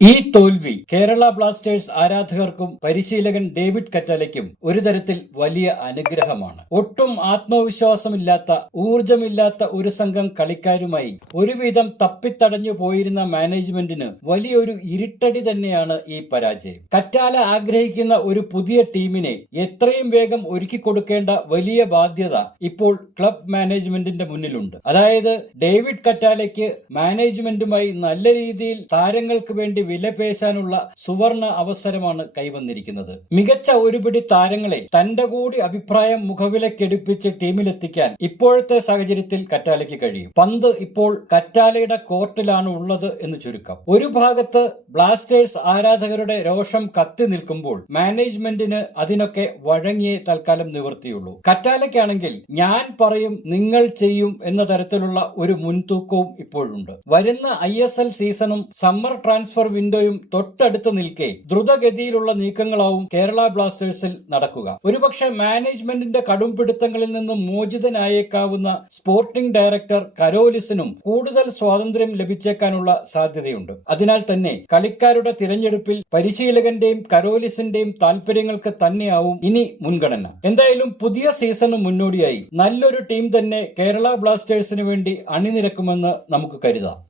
ഈ തോൽവി കേരള ബ്ലാസ്റ്റേഴ്സ് ആരാധകർക്കും പരിശീലകൻ ഡേവിഡ് കറ്റാലയ്ക്കും ഒരു തരത്തിൽ വലിയ അനുഗ്രഹമാണ്. ഒട്ടും ആത്മവിശ്വാസമില്ലാത്ത ഊർജമില്ലാത്ത ഒരു സംഘം കളിക്കാരുമായി ഒരുവിധം തപ്പിത്തടഞ്ഞു പോയിരുന്ന മാനേജ്മെന്റിന് വലിയൊരു ഇരുട്ടടി തന്നെയാണ് ഈ പരാജയം. കറ്റാല ആഗ്രഹിക്കുന്ന ഒരു പുതിയ ടീമിനെ എത്രയും വേഗം ഒരുക്കി കൊടുക്കേണ്ട വലിയ ബാധ്യത ഇപ്പോൾ ക്ലബ് മാനേജ്മെന്റിന്റെ മുന്നിലുണ്ട്. അതായത് ഡേവിഡ് കറ്റാലയ്ക്ക് മാനേജ്മെന്റുമായി നല്ല രീതിയിൽ താരങ്ങൾക്ക് വേണ്ടി വിലപേശാനുള്ള സുവർണ അവസരമാണ് കൈവന്നിരിക്കുന്നത്. മികച്ച ഒരുപിടി താരങ്ങളെ തന്റെ കൂടി അഭിപ്രായം മുഖവിലക്കെടുപ്പിച്ച് ടീമിലെത്തിക്കാൻ ഇപ്പോഴത്തെ സാഹചര്യത്തിൽ കറ്റാലയ്ക്ക് കഴിയും. പന്ത് ഇപ്പോൾ കറ്റാലയുടെ കോർട്ടിലാണ് ഉള്ളത് എന്ന് ചുരുക്കം. ഒരു ഭാഗത്ത് ബ്ലാസ്റ്റേഴ്സ് ആരാധകരുടെ രോഷം കത്തി നിൽക്കുമ്പോൾ മാനേജ്മെന്റിന് അതിനൊക്കെ വഴങ്ങിയേ തൽക്കാലം നിവൃത്തിയുള്ളൂ. കറ്റാലയ്ക്കാണെങ്കിൽ ഞാൻ പറയും നിങ്ങൾ ചെയ്യും എന്ന തരത്തിലുള്ള ഒരു മുൻതൂക്കവും ഇപ്പോഴുണ്ട്. വരുന്ന ISL സീസണും സമ്മർ ട്രാൻസ്ഫർ വിൻഡോയും തൊട്ടടുത്ത് നിൽക്കെ ദ്രുതഗതിയിലുള്ള നീക്കങ്ങളാവും കേരള ബ്ലാസ്റ്റേഴ്സിൽ നടക്കുക. ഒരുപക്ഷെ മാനേജ്മെന്റിന്റെ കടുംപിടുത്തങ്ങളിൽ നിന്ന് മോചിതനായേക്കാവുന്ന സ്പോർട്ടിംഗ് ഡയറക്ടർ കരോലിസിനും കൂടുതൽ സ്വാതന്ത്ര്യം ലഭിച്ചേക്കാനുള്ള സാധ്യതയുണ്ട്. അതിനാൽ തന്നെ കളിക്കാരുടെ തിരഞ്ഞെടുപ്പിൽ പരിശീലകന്റെയും കരോലിസിന്റെയും താല്പര്യങ്ങൾക്ക് തന്നെയാവും ഇനി മുൻഗണന. എന്തായാലും പുതിയ സീസണിന് മുന്നോടിയായി നല്ലൊരു ടീം തന്നെ കേരള ബ്ലാസ്റ്റേഴ്സിന് വേണ്ടി അണിനിരക്കുമെന്ന് നമുക്ക് കരുതാം.